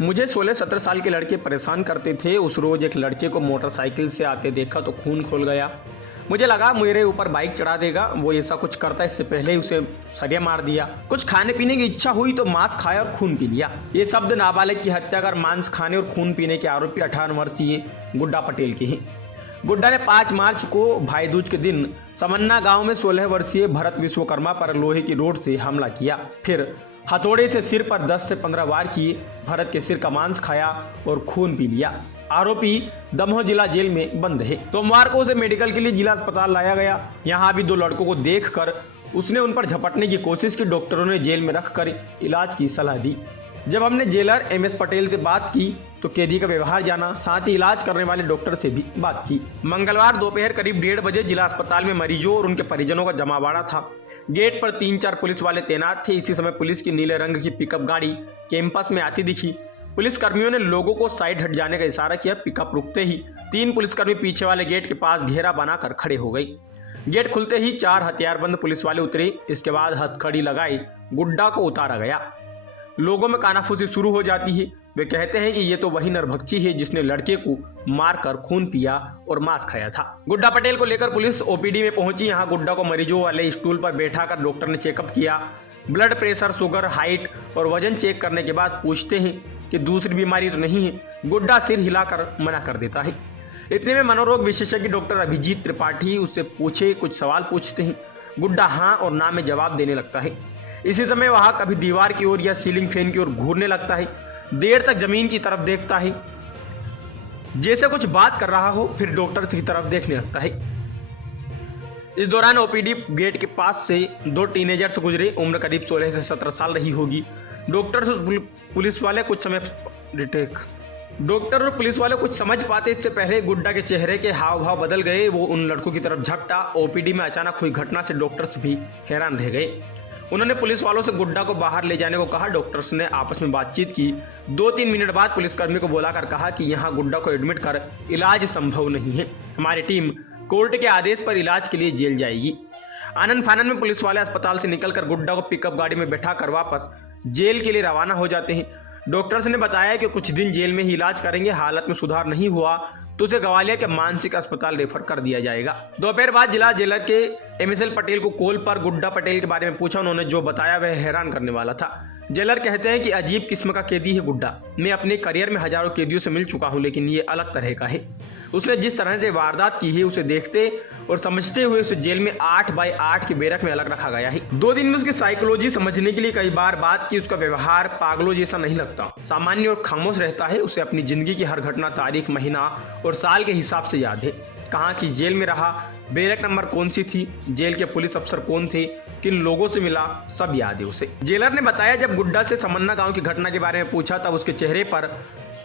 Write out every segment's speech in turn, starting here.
मुझे 16-17 साल के लड़के परेशान करते थे। उस रोज एक लड़के को मोटरसाइकिल से आते देखा तो खून खोल गया। मुझे लगा मेरे ऊपर बाइक चढ़ा देगा, वो ऐसा कुछ करता इससे पहले ही उसे सरिया मार दिया। कुछ खाने पीने की इच्छा हुई तो मांस खाया और खून पी लिया। ये शब्द नाबालिग की हत्या कर मांस खाने और खून पीने के आरोपी 58 वर्षीय गुड्डा पटेल के हैं। गुड्डा ने 5 मार्च को भाई दूज के दिन समन्ना गांव में 16 वर्षीय भरत विश्वकर्मा पर लोहे की रोड से हमला किया। फिर हथौड़े से सिर पर 10 से 15 वार किए। भरत के सिर का मांस खाया और खून पी लिया। आरोपी दमोह जिला जेल में बंद है। सोमवार को उसे मेडिकल के लिए जिला अस्पताल लाया गया। यहाँ भी 2 लड़कों को देखकर उसने उन पर झपटने की कोशिश की। डॉक्टरों ने जेल में रखकर इलाज की सलाह दी। जब हमने जेलर MS पटेल से बात की तो कैदी का व्यवहार जाना, साथ ही इलाज करने वाले डॉक्टर से भी बात की। मंगलवार दोपहर करीब 1:30 बजे जिला अस्पताल में मरीजों और उनके परिजनों का जमावड़ा था। गेट पर 3-4 पुलिस वाले तैनात थे। इसी समय पुलिस की नीले रंग की पिकअप गाड़ी कैंपस में आती दिखी। पुलिस कर्मियों ने लोगों को साइड हट जाने का इशारा किया। पिकअप रुकते ही 3 पुलिसकर्मी पीछे वाले गेट के पास घेरा बनाकर खड़े हो गई। गेट खुलते ही 4 हथियारबंद पुलिस वाले उतरे। इसके बाद हथकड़ी लगाई गुड्डा को उतारा गया। लोगों में कानाफूसी शुरू हो जाती है। वे कहते हैं कि ये तो वही नरभक्षी है जिसने लड़के को मारकर खून पिया और मांस खाया था। गुड्डा पटेल को लेकर पुलिस OPD में पहुंची। यहाँ गुड्डा को मरीजों वाले स्टूल पर बैठाकर डॉक्टर ने चेकअप किया। ब्लड प्रेशर, शुगर, हाइट और वजन चेक करने के बाद पूछते हैं कि दूसरी बीमारी तो नहीं है। गुड्डा सिर हिलाकर मना कर देता है। इतने में मनोरोग विशेषज्ञ डॉक्टर अभिजीत त्रिपाठी उससे कुछ सवाल पूछते हैं। गुड्डा हाँ और ना में जवाब देने लगता है। इसी समय वह कभी दीवार की ओर या सीलिंग फैन की ओर घूरने लगता है। देर तक जमीन की तरफ देखता है जैसे कुछ बात कर रहा हो, फिर डॉक्टर की तरफ देखने लगता है। इस दौरान OPD गेट के पास से 2 टीनेजर्स गुजरे। उम्र करीब 16 से 17 साल रही होगी। डॉक्टर और पुलिस वाले कुछ समझ पाते इससे पहले गुड्डा के चेहरे के हाव भाव बदल गए। वो उन लड़कों की तरफ झपटा। OPD में अचानक हुई घटना से डॉक्टर्स भी हैरान रह गए। उन्होंने पुलिस वालों से गुड्डा को बाहर ले जाने को कहा। डॉक्टर्स ने आपस में बातचीत की। 2-3 मिनट बाद पुलिसकर्मी को बुलाकर कहा कि यहाँ गुड्डा को एडमिट कर इलाज संभव नहीं है। हमारी टीम कोर्ट के आदेश पर इलाज के लिए जेल जाएगी। आनंद फानन में पुलिस वाले अस्पताल से निकलकर गुड्डा को पिकअप गाड़ी में बैठाकर वापस जेल के लिए रवाना हो जाते हैं। डॉक्टर्स ने बताया कि कुछ दिन जेल में ही इलाज करेंगे। हालत में सुधार नहीं हुआ तो उसे ग्वालियर के मानसिक अस्पताल रेफर कर दिया जाएगा। दोपहर बाद जिला जेलर के MSL पटेल को कॉल पर गुड्डा पटेल के बारे में पूछा। उन्होंने जो बताया वह हैरान करने वाला था। जेलर कहते हैं कि अजीब किस्म का कैदी है गुड्डा। मैं अपने करियर में हजारों कैदियों से मिल चुका हूं, लेकिन ये अलग तरह का है। उसने जिस तरह से वारदात की है उसे देखते और समझते हुए उसे जेल में 8x8 के बैरक में अलग रखा गया है। 2 दिन में उसकी साइकोलॉजी समझने के लिए कई बार बात की। उसका व्यवहार पागलों जैसा नहीं लगता, सामान्य और खामोश रहता है। उसे अपनी जिंदगी की हर घटना, तारीख, महीना और साल के हिसाब से याद है। कहाँ किस जेल में रहा, बैरक नंबर कौन सी थी, जेल के पुलिस अफसर कौन थे, किन लोगों से मिला, सब याद है उसे। जेलर ने बताया जब गुड्डा से समन्ना गांव की घटना के बारे में पूछा तब उसके चेहरे पर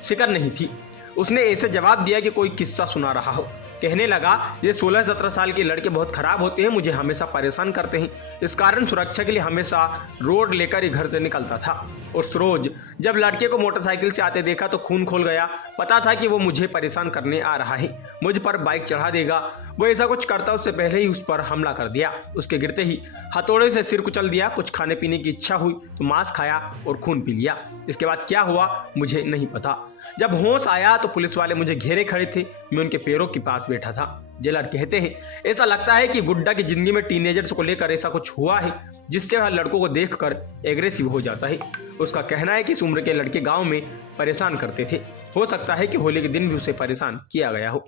शिकन नहीं थी। उसने ऐसे जवाब दिया कि कोई किस्सा सुना रहा हो। कहने लगा ये 16-17 साल के लड़के बहुत खराब होते हैं, मुझे हमेशा परेशान करते हैं। इस कारण सुरक्षा के लिए हमेशा रोड लेकर ही घर से निकलता था। उस रोज जब लड़के को मोटरसाइकिल से आते देखा तो खून खोल गया। पता था कि वो मुझे परेशान करने आ रहा है, मुझ पर बाइक चढ़ा देगा। वो ऐसा कुछ करता उससे पहले ही उस पर हमला कर दिया। उसके गिरते ही हथौड़े से सिर कुचल दिया। कुछ खाने पीने की इच्छा हुई तो मांस खाया और खून पी लिया। इसके बाद क्या हुआ मुझे नहीं पता। जब होश आया तो पुलिस वाले मुझे घेरे खड़े थे। मैं उनके पैरों के पास बैठा था। जेलर कहते हैं ऐसा लगता है कि गुड्डा की जिंदगी में टीनेजर्स को लेकर ऐसा कुछ हुआ है जिससे वह लड़कों को देखकर एग्रेसिव हो जाता है। उसका कहना है कि इस उम्र के लड़के गांव में परेशान करते थे। हो सकता है कि होली के दिन भी उसे परेशान किया गया हो।